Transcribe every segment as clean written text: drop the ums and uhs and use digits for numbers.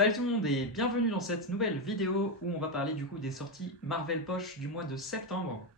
Salut tout le monde et bienvenue dans cette nouvelle vidéo où on va parler du coup des sorties Marvel Poche du mois de septembre.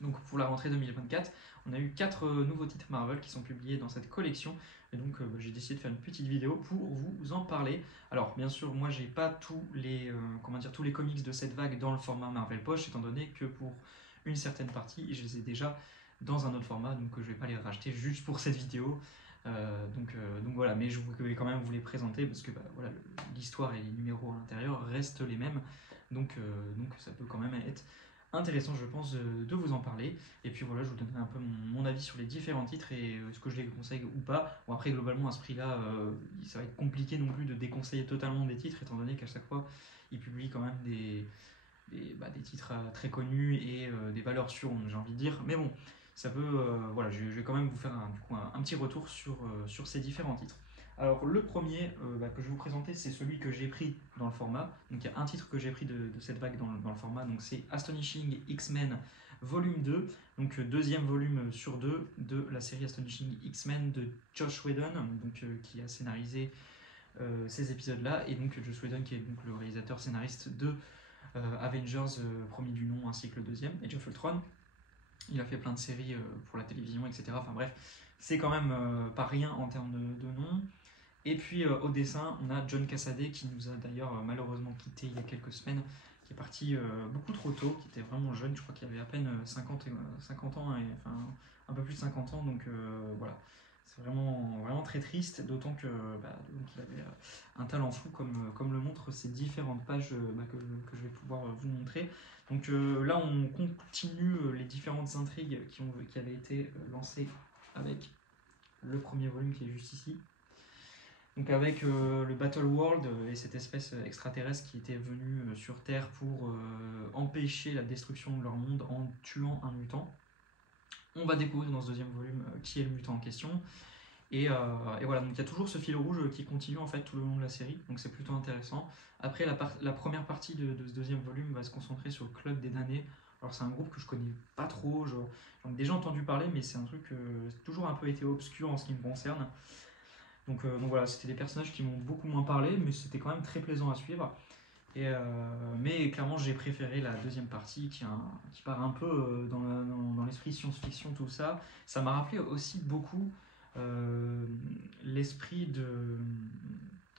Donc pour la rentrée 2024, on a eu 4 nouveaux titres Marvel qui sont publiés dans cette collection. Et donc j'ai décidé de faire une petite vidéo pour vous en parler. Alors bien sûr, moi j'ai pas tous les comics de cette vague dans le format Marvel Poche, étant donné que pour une certaine partie, je les ai déjà dans un autre format, donc je vais pas les racheter juste pour cette vidéo. Donc voilà, mais je vais quand même vous les présenter parce que voilà, l'histoire et les numéros à l'intérieur restent les mêmes, donc ça peut quand même être intéressant, je pense, de vous en parler. Et puis voilà, je vous donnerai un peu mon avis sur les différents titres et ce que je les conseille ou pas. Bon, après, globalement, à ce prix-là, ça va être compliqué non plus de déconseiller totalement des titres, étant donné qu'à chaque fois, ils publient quand même des titres très connus et des valeurs sûres, j'ai envie de dire. Mais bon, ça peut, voilà, je vais quand même vous faire un petit retour sur ces différents titres. Alors le premier que je vais vous présenter, c'est celui que j'ai pris dans le format. Donc il y a un titre que j'ai pris de cette vague dans le format, donc c'est Astonishing X-Men volume 2, donc deuxième volume sur deux de la série Astonishing X-Men de Joss Whedon, donc, qui a scénarisé ces épisodes-là, et donc Joss Whedon qui est donc le réalisateur scénariste de Avengers premier du nom ainsi que le deuxième, Age of Ultron. Il a fait plein de séries pour la télévision, etc. Enfin bref, c'est quand même pas rien en termes de nom. Et puis au dessin, on a John Cassaday qui nous a d'ailleurs malheureusement quitté il y a quelques semaines, qui est parti beaucoup trop tôt, qui était vraiment jeune, je crois qu'il avait à peine 50 ans, et, enfin un peu plus de 50 ans, donc voilà. C'est vraiment très triste, d'autant qu'il avait un talent fou, comme le montrent ces différentes pages que je vais pouvoir vous montrer. Donc là, on continue les différentes intrigues qui avaient été lancées avec le premier volume qui est juste ici. Donc avec le Battle World et cette espèce extraterrestre qui était venue sur Terre pour empêcher la destruction de leur monde en tuant un mutant. On va découvrir dans ce deuxième volume qui est le mutant en question. Et voilà, donc il y a toujours ce fil rouge qui continue en fait tout le long de la série, donc c'est plutôt intéressant. Après, la première partie de ce deuxième volume va se concentrer sur le Club des Damnés. Alors c'est un groupe que je connais pas trop, j'en ai déjà entendu parler, mais c'est un truc qui a toujours un peu été obscur en ce qui me concerne. Donc voilà, c'était des personnages qui m'ont beaucoup moins parlé, mais c'était quand même très plaisant à suivre. Mais clairement, j'ai préféré la deuxième partie qui part un peu dans l'esprit science-fiction, tout ça. Ça m'a rappelé aussi beaucoup l'esprit de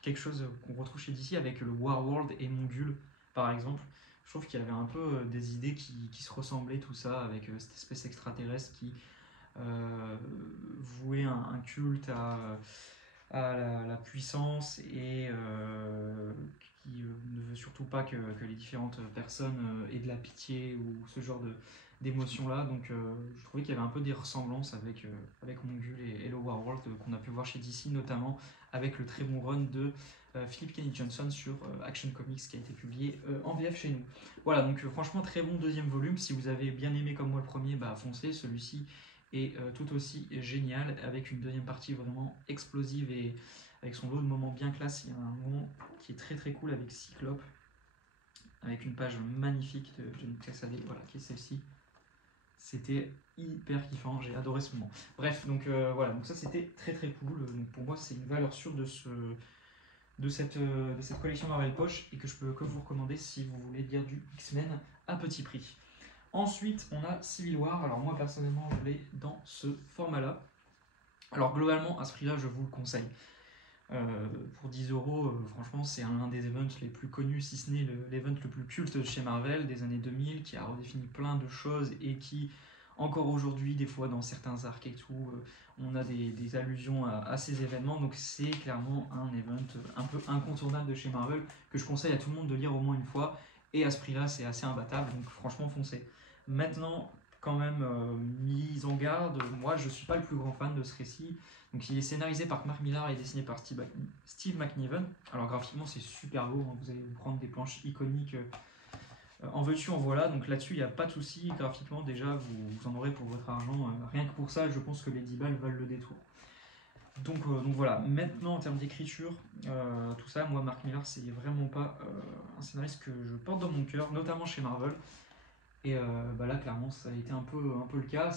quelque chose qu'on retrouve chez DC avec le Warworld et Mongul, par exemple. Je trouve qu'il y avait un peu des idées qui se ressemblaient, tout ça, avec cette espèce extraterrestre qui vouait un culte à la puissance et qui ne veut surtout pas que les différentes personnes aient de la pitié ou ce genre d'émotions-là. Donc je trouvais qu'il y avait un peu des ressemblances avec Mongul et le Warworld qu'on a pu voir chez DC, notamment avec le très bon run de Philip Kennedy Johnson sur Action Comics qui a été publié en VF chez nous. Voilà, donc franchement très bon deuxième volume. Si vous avez bien aimé comme moi le premier, foncez, celui-ci est tout aussi génial, avec une deuxième partie vraiment explosive et avec son lot de moments bien classe. Il y a un moment qui est très très cool avec Cyclope, avec une page magnifique de John Cassaday, voilà, qui est celle-ci. C'était hyper kiffant, j'ai adoré ce moment. Bref, donc voilà, donc ça c'était très très cool. Donc pour moi c'est une valeur sûre de cette collection Marvel Poche et que je peux que vous recommander si vous voulez lire du X-Men à petit prix. Ensuite, on a Civil War. Alors moi personnellement, je l'ai dans ce format-là. Alors globalement, à ce prix-là, je vous le conseille. Pour 10 euros, franchement, c'est l'un des events les plus connus, si ce n'est l'event le plus culte chez Marvel des années 2000, qui a redéfini plein de choses et qui, encore aujourd'hui, des fois dans certains arcs et tout, on a des allusions à ces événements. Donc c'est clairement un event un peu incontournable de chez Marvel que je conseille à tout le monde de lire au moins une fois. Et à ce prix-là, c'est assez imbattable, donc franchement, foncez. Maintenant, quand même, mise en garde, moi je suis pas le plus grand fan de ce récit. Donc il est scénarisé par Mark Millar et dessiné par Steve McNiven. Alors graphiquement c'est super beau, hein. Vous allez vous prendre des planches iconiques en veux-tu en voilà. Donc là-dessus il n'y a pas de souci, graphiquement déjà vous en aurez pour votre argent. Rien que pour ça je pense que les 10 balles valent le détour. Donc voilà, maintenant en termes d'écriture, tout ça, moi Mark Millar c'est vraiment pas un scénariste que je porte dans mon cœur, notamment chez Marvel. Et là clairement ça a été un peu le cas.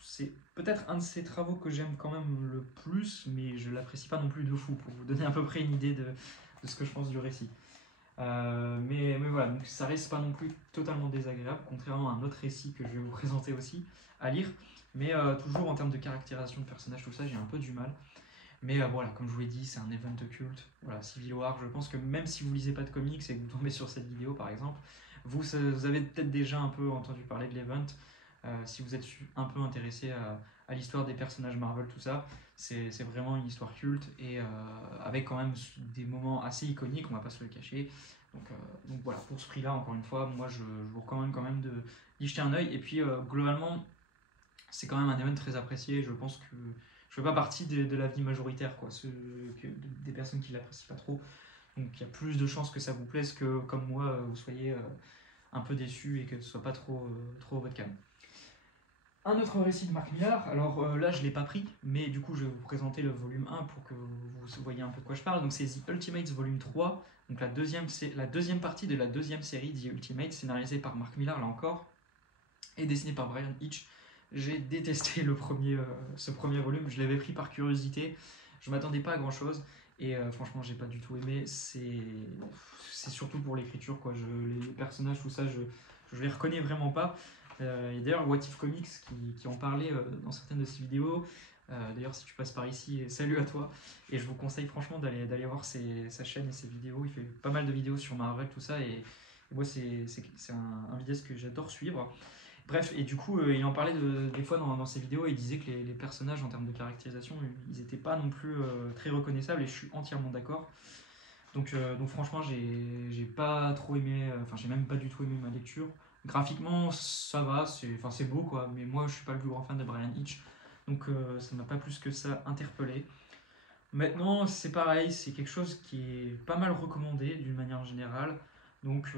C'est peut-être un de ces travaux que j'aime quand même le plus, mais je l'apprécie pas non plus de fou, pour vous donner à peu près une idée de ce que je pense du récit. Mais voilà, donc ça reste pas non plus totalement désagréable, contrairement à un autre récit que je vais vous présenter aussi à lire. Mais toujours en termes de caractérisation de personnages, tout ça, j'ai un peu du mal. Mais voilà, comme je vous l'ai dit, c'est un event culte. Voilà, Civil War, je pense que même si vous lisez pas de comics et que vous tombez sur cette vidéo par exemple, vous avez peut-être déjà un peu entendu parler de l'event. Si vous êtes un peu intéressé à l'histoire des personnages Marvel, tout ça, c'est vraiment une histoire culte et avec quand même des moments assez iconiques, on va pas se le cacher. Donc voilà, pour ce prix-là, encore une fois, moi je vous recommande quand même d'y jeter un œil. Et puis globalement, c'est quand même un event très apprécié. Je pense que je fais pas partie de l'avis majoritaire, quoi, des personnes qui l'apprécient pas trop. Donc il y a plus de chances que ça vous plaise que, comme moi, vous soyez un peu déçu et que ce soit pas trop votre cam. Un autre récit de Mark Millar, alors là je l'ai pas pris, mais du coup je vais vous présenter le volume 1 pour que vous voyez un peu de quoi je parle. Donc c'est The Ultimates volume 3, donc la deuxième partie de la deuxième série The Ultimates, scénarisée par Mark Millar là encore, et dessinée par Brian Hitch. J'ai détesté ce premier volume, je l'avais pris par curiosité, je m'attendais pas à grand chose, et franchement j'ai pas du tout aimé, c'est surtout pour l'écriture, quoi. Les personnages, tout ça, je les reconnais vraiment pas. Et d'ailleurs What If Comics qui en parlait dans certaines de ses vidéos, d'ailleurs si tu passes par ici, salut à toi, et je vous conseille franchement d'aller voir sa chaîne et ses vidéos, il fait pas mal de vidéos sur Marvel, tout ça, et moi c'est un vidéaste que j'adore suivre. Bref, et du coup, il en parlait des fois dans ses vidéos, et il disait que les personnages en termes de caractérisation, ils n'étaient pas non plus très reconnaissables, et je suis entièrement d'accord. Donc franchement, j'ai pas trop aimé, enfin j'ai même pas du tout aimé ma lecture. Graphiquement, ça va, c'est beau quoi, mais moi je suis pas le plus grand fan de Brian Hitch, donc ça m'a pas plus que ça interpellé. Maintenant, c'est pareil, c'est quelque chose qui est pas mal recommandé d'une manière générale, donc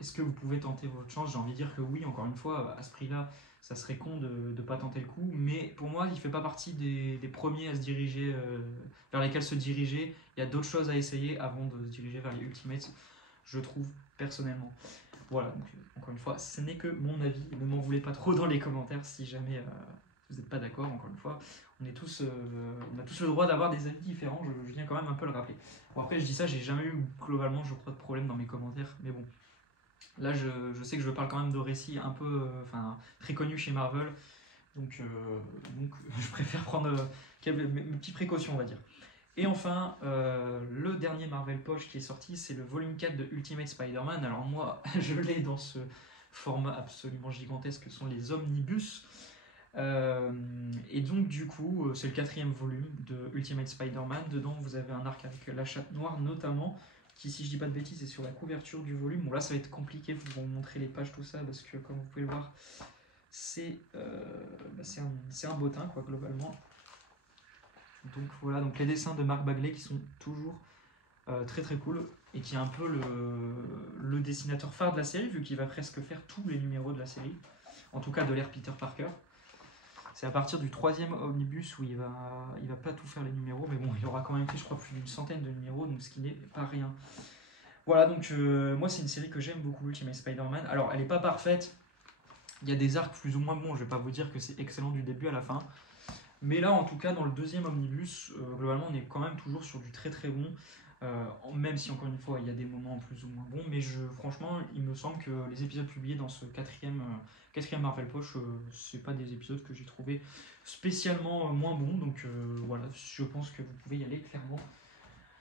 est-ce que vous pouvez tenter votre chance? J'ai envie de dire que oui, encore une fois, à ce prix-là, ça serait con de ne pas tenter le coup. Mais pour moi, il ne fait pas partie des premiers à se diriger, vers lesquels se diriger. Il y a d'autres choses à essayer avant de se diriger vers les Ultimates, je trouve, personnellement. Voilà, donc encore une fois, ce n'est que mon avis. Ne m'en voulez pas trop dans les commentaires si jamais vous n'êtes pas d'accord. Encore une fois, on a tous le droit d'avoir des avis différents. Je viens quand même un peu le rappeler. Bon, après, je dis ça, j'ai jamais eu globalement, je crois, de problème dans mes commentaires. Mais bon. Là, je sais que je parle quand même de récits un peu très connus chez Marvel, donc je préfère prendre mes petites précautions, on va dire. Et enfin, le dernier Marvel Poche qui est sorti, c'est le volume 4 de Ultimate Spider-Man. Alors moi, je l'ai dans ce format absolument gigantesque que sont les omnibus. Et donc du coup, c'est le 4e volume de Ultimate Spider-Man. Dedans, vous avez un arc avec la Chatte Noire notamment, qui, si je dis pas de bêtises, est sur la couverture du volume. Bon là ça va être compliqué pour vous montrer les pages, tout ça, parce que comme vous pouvez le voir, c'est un bottin quoi globalement. Donc voilà, donc les dessins de Mark Bagley qui sont toujours très très cool, et qui est un peu le dessinateur phare de la série, vu qu'il va presque faire tous les numéros de la série, en tout cas de l'ère Peter Parker. C'est à partir du 3e omnibus où il va pas tout faire les numéros, mais bon, il aura quand même fait, je crois, plus d'une centaine de numéros, donc ce qui n'est pas rien. Voilà, donc moi, c'est une série que j'aime beaucoup, Ultimate Spider-Man. Alors, elle n'est pas parfaite, il y a des arcs plus ou moins bons, je vais pas vous dire que c'est excellent du début à la fin. Mais là, en tout cas, dans le 2e omnibus, globalement, on est quand même toujours sur du très très bon. Même si, encore une fois, il y a des moments plus ou moins bons. Mais franchement, il me semble que les épisodes publiés dans ce 4e Marvel Poche, c'est pas des épisodes que j'ai trouvé spécialement moins bons. Donc voilà, je pense que vous pouvez y aller clairement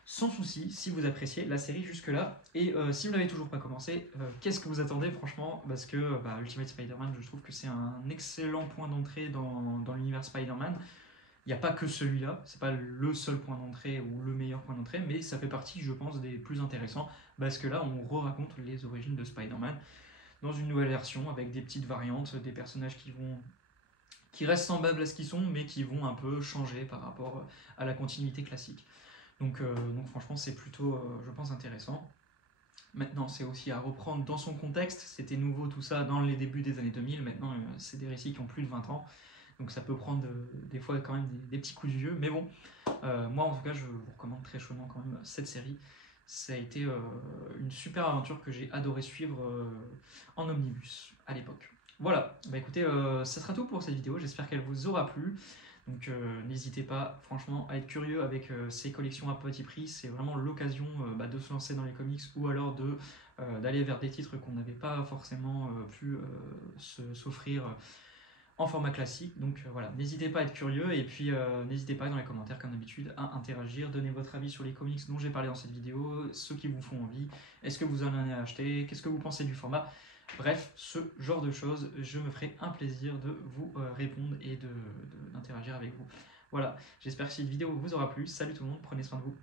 sans souci si vous appréciez la série jusque-là. Et si vous n'avez toujours pas commencé, qu'est-ce que vous attendez franchement? Parce que Ultimate Spider-Man, je trouve que c'est un excellent point d'entrée dans l'univers Spider-Man. Il n'y a pas que celui-là, c'est pas le seul point d'entrée ou le meilleur point d'entrée, mais ça fait partie, je pense, des plus intéressants, parce que là, on re-raconte les origines de Spider-Man dans une nouvelle version, avec des petites variantes, des personnages qui restent semblables à ce qu'ils sont, mais qui vont un peu changer par rapport à la continuité classique. Donc franchement, c'est plutôt, je pense, intéressant. Maintenant, c'est aussi à reprendre dans son contexte. C'était nouveau tout ça dans les débuts des années 2000. Maintenant, c'est des récits qui ont plus de 20 ans. Donc ça peut prendre des fois quand même des petits coups de vieux. Mais bon, moi en tout cas, je vous recommande très chaudement quand même cette série. Ça a été une super aventure que j'ai adoré suivre en omnibus à l'époque. Voilà, bah écoutez, ça sera tout pour cette vidéo. J'espère qu'elle vous aura plu. Donc n'hésitez pas franchement à être curieux avec ces collections à petit prix, c'est vraiment l'occasion de se lancer dans les comics ou alors d'aller vers des titres qu'on n'avait pas forcément pu s'offrir en format classique. Donc voilà, n'hésitez pas à être curieux et puis n'hésitez pas dans les commentaires comme d'habitude à interagir, donner votre avis sur les comics dont j'ai parlé dans cette vidéo, ceux qui vous font envie, est-ce que vous en avez acheté, qu'est-ce que vous pensez du format. Bref, ce genre de choses, je me ferai un plaisir de vous répondre et d'interagir avec vous. Voilà, j'espère que cette vidéo vous aura plu. Salut tout le monde, prenez soin de vous.